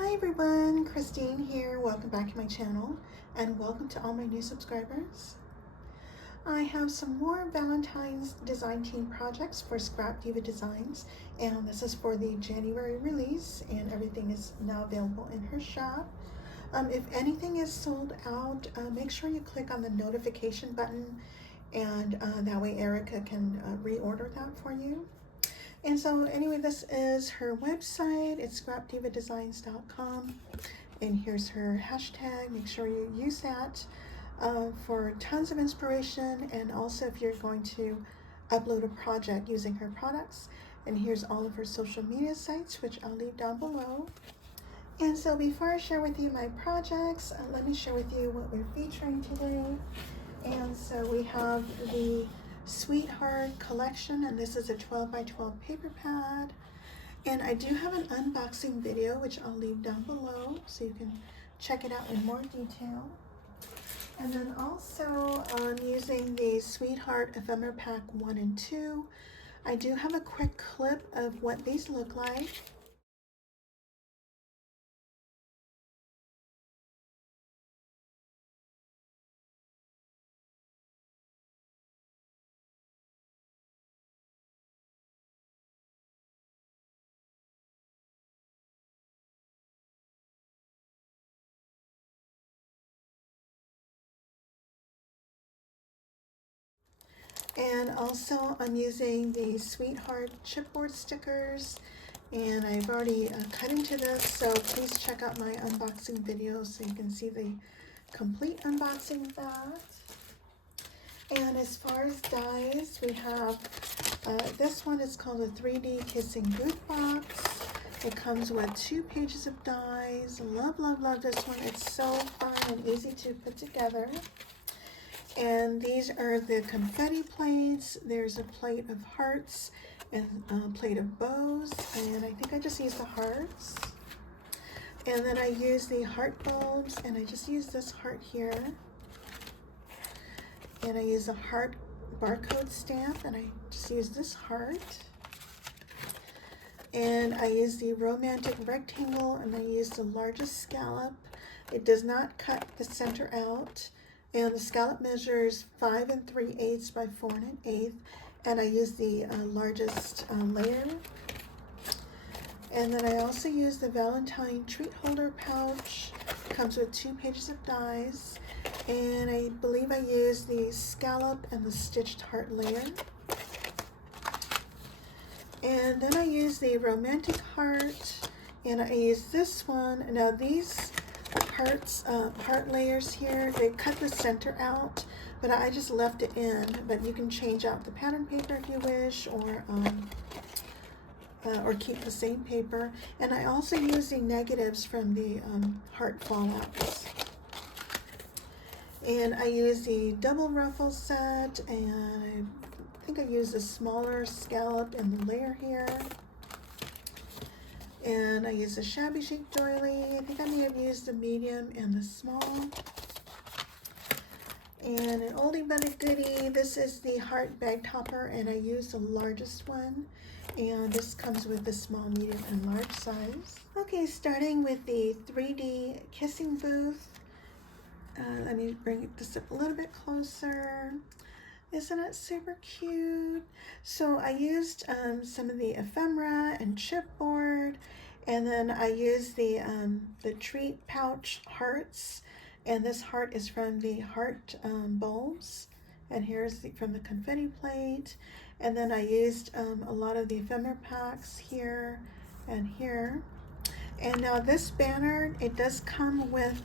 Hi everyone, Christine here. Welcome back to my channel and welcome to all my new subscribers. I have some more Valentine's design team projects for Scrap Diva Designs, and this is for the January release, and everything is now available in her shop. If anything is sold out, make sure you click on the notification button, and that way Erica can reorder that for you. And so anyway, this is her website. It's scrapdivadesigns.com, and here's her hashtag. Make sure you use that for tons of inspiration, and also if you're going to upload a project using her products. And here's all of her social media sites, which I'll leave down below. And so before I share with you my projects, let me share with you what we're featuring today. And so we have the Sweetheart collection, and this is a 12 by 12 paper pad, and I do have an unboxing video which I'll leave down below so you can check it out in more detail. And then also using the Sweetheart Ephemera Pack 1 and 2, I do have a quick clip of what these look like. And also I'm using the Sweetheart chipboard stickers, and I've already cut into this, so please check out my unboxing video so you can see the complete unboxing of that. And as far as dies, we have this one is called a 3D Kissing Booth Box. It comes with 2 pages of dies. Love, love, love this one. It's so fun and easy to put together. And these are the confetti plates. There's a plate of hearts and a plate of bows, and I think I just used the hearts. And then I use the heart bulbs, and I just use this heart here. And I use a heart barcode stamp, and I just use this heart. And I use the romantic rectangle, and I use the largest scallop. It does not cut the center out. And the scallop measures 5 3/8 by 4 1/8, and I use the largest layer. And then I also use the Valentine treat holder pouch. It comes with 2 pages of dies, and I believe I use the scallop and the stitched heart layer. And then I use the romantic heart, and I use this one. Now these heart layers here, they cut the center out, but I just left it in. But you can change out the pattern paper if you wish, or keep the same paper. And I also use the negatives from the heart fallouts. And I use the double ruffle set, and I think I use a smaller scallop in the layer here. And I use a Shabby Chic Doily. I think I may have used the medium and the small. And an oldie but a goodie, this is the heart bag topper, and I use the largest one. And this comes with the small, medium, and large size. Okay, starting with the 3D kissing booth. Let me bring this up a little bit closer. Isn't it super cute? So I used some of the ephemera and chipboard, and then I used the treat pouch hearts, and this heart is from the heart bulbs, and here's from the confetti plate. And then I used a lot of the ephemera packs here and here. And now this banner, it does come with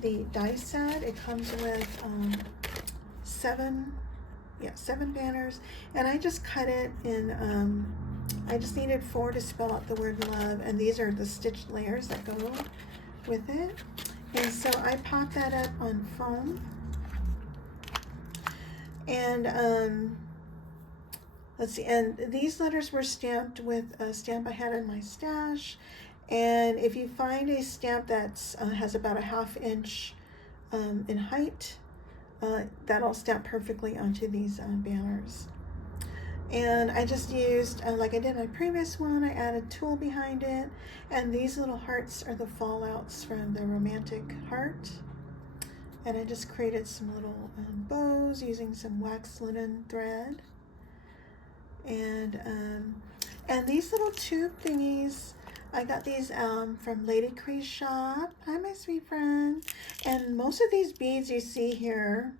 the die set. It comes with 7 banners, and I just cut it in, I just needed 4 to spell out the word love, and these are the stitched layers that go with it. And so I popped that up on foam, and let's see, and these letters were stamped with a stamp I had in my stash. And if you find a stamp that's has about a 1/2 inch in height, that'll stamp perfectly onto these banners. And I just used, like I did my previous one, I added tulle behind it. And these little hearts are the fallouts from the romantic heart. And I just created some little bows using some wax linen thread. And these little tube thingies, I got these from Lady Cree's shop. Hi, my sweet friend. And most of these beads you see here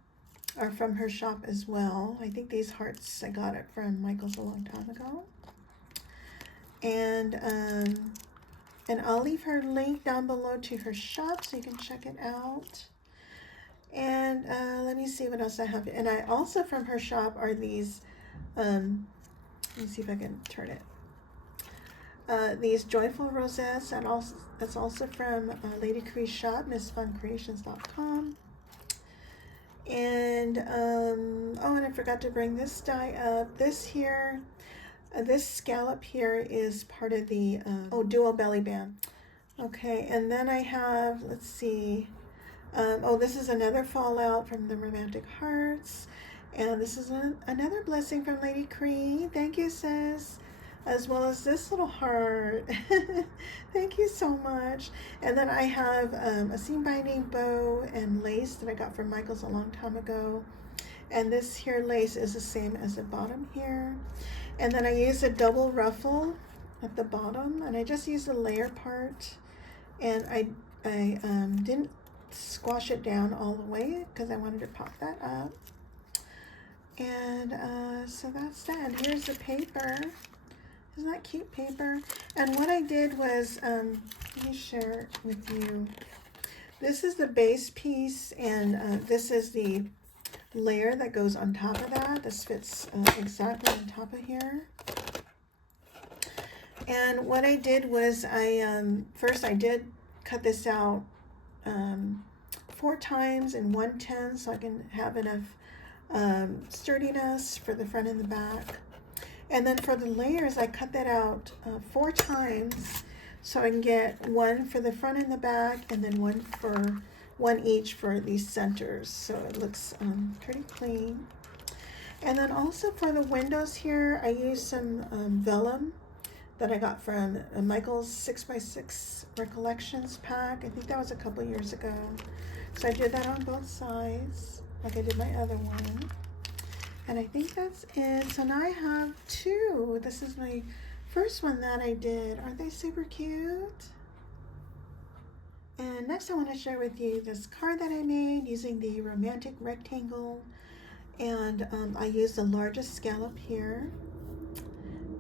are from her shop as well. I think these hearts, I got it from Michael's a long time ago. And I'll leave her link down below to her shop so you can check it out. And let me see what else I have. And I also from her shop are these, let me see if I can turn it. These joyful rosettes, and also that's also from Lady Cree's shop, MissFunCreations.com. And oh, and I forgot to bring this die up. This here, this scallop here is part of the dual belly band. Okay, and then I have, let's see, oh, this is another fallout from the romantic hearts, and this is another blessing from Lady Cree. Thank you, sis. As well as this little heart. Thank you so much. And then I have a seam binding bow and lace that I got from Michael's a long time ago. And this here lace is the same as the bottom here. And then I use a double ruffle at the bottom, and I just use the layer part. And I didn't squash it down all the way because I wanted to pop that up. And so that's that. And here's the paper. Isn't that cute paper? And what I did was, let me share it with you. This is the base piece, and this is the layer that goes on top of that. This fits exactly on top of here. And what I did was first I did cut this out 4 times in 1/10 so I can have enough sturdiness for the front and the back. And then for the layers, I cut that out 4 times so I can get one for the front and the back, and then one each for these centers, so it looks pretty clean. And then also for the windows here, I used some vellum that I got from Michael's 6x6 Recollections pack. I think that was a couple years ago. So I did that on both sides, like I did my other one. And I think that's it. So now I have 2. This is my first one that I did. Aren't they super cute? And next I want to share with you this card that I made using the romantic rectangle. And I used the largest scallop here.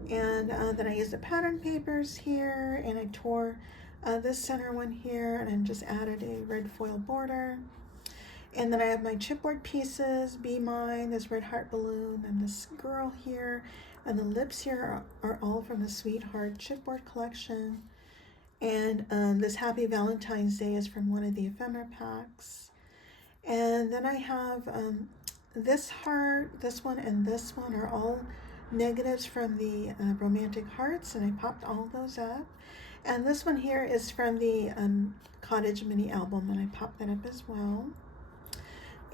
And then I used the pattern papers here. And I tore this center one here. And then just added a red foil border. And then I have my chipboard pieces, Be Mine, this red heart balloon, and this girl here. And the lips here are all from the Sweetheart chipboard collection. And this Happy Valentine's Day is from one of the Ephemera packs. And then I have this heart, this one, and this one are all negatives from the romantic hearts. And I popped all those up. And this one here is from the Cottage mini album, and I popped that up as well.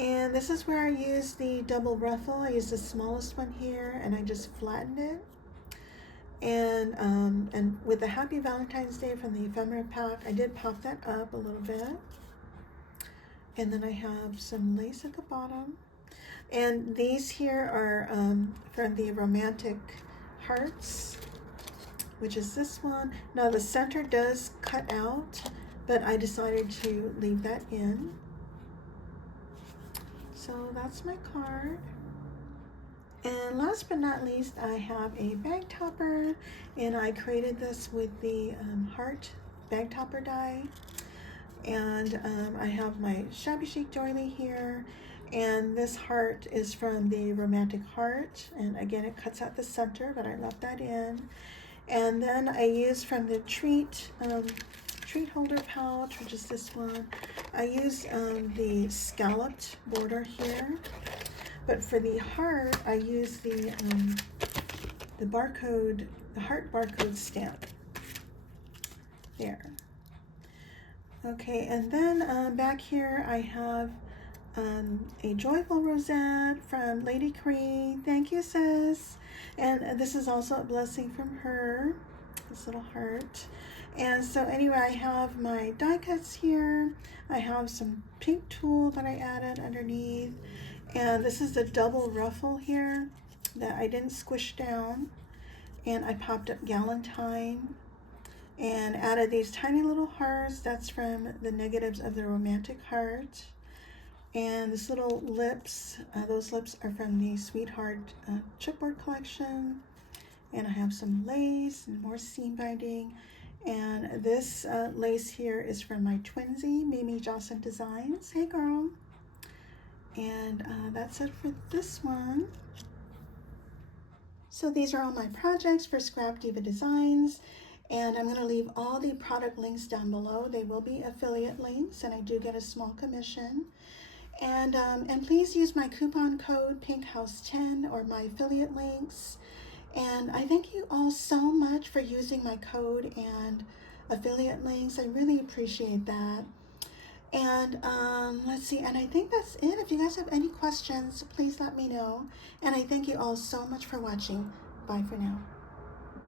And this is where I use the double ruffle. I use the smallest one here, and I just flattened it. And with the Happy Valentine's Day from the Ephemera pack, I did pop that up a little bit. And then I have some lace at the bottom. And these here are from the Romantic Hearts, which is this one. Now the center does cut out, but I decided to leave that in. So that's my card. And last but not least, I have a bag topper, and I created this with the heart bag topper die. And I have my Shabby Chic Doily here, and this heart is from the Romantic Heart, and again it cuts out the center, but I left that in. And then I used from the treat holder pouch, which is this one. I used the scalloped border here, but for the heart, I used the BarCode, the heart BarCode stamp. There. Okay, and then back here I have a joyful rosette from Lady Cree. Thank you, sis. And this is also a blessing from her, this little heart. And so anyway, I have my die cuts here. I have some pink tulle that I added underneath. And this is the double ruffle here that I didn't squish down. And I popped up Valentine and added these tiny little hearts. That's from the negatives of the romantic heart. And this little lips, those lips are from the Sweetheart Chipboard collection. And I have some lace and more seam binding. And this lace here is from my twinsy, Mimi Jocelyn Designs. Hey girl. And that's it for this one. So these are all my projects for Scrap Diva Designs. And I'm going to leave all the product links down below. They will be affiliate links, and I do get a small commission. And please use my coupon code PinkHouse10 or my affiliate links. And I thank you all so much for using my code and affiliate links. I really appreciate that. And let's see, and I think that's it. If you guys have any questions, please let me know. And I thank you all so much for watching. Bye for now.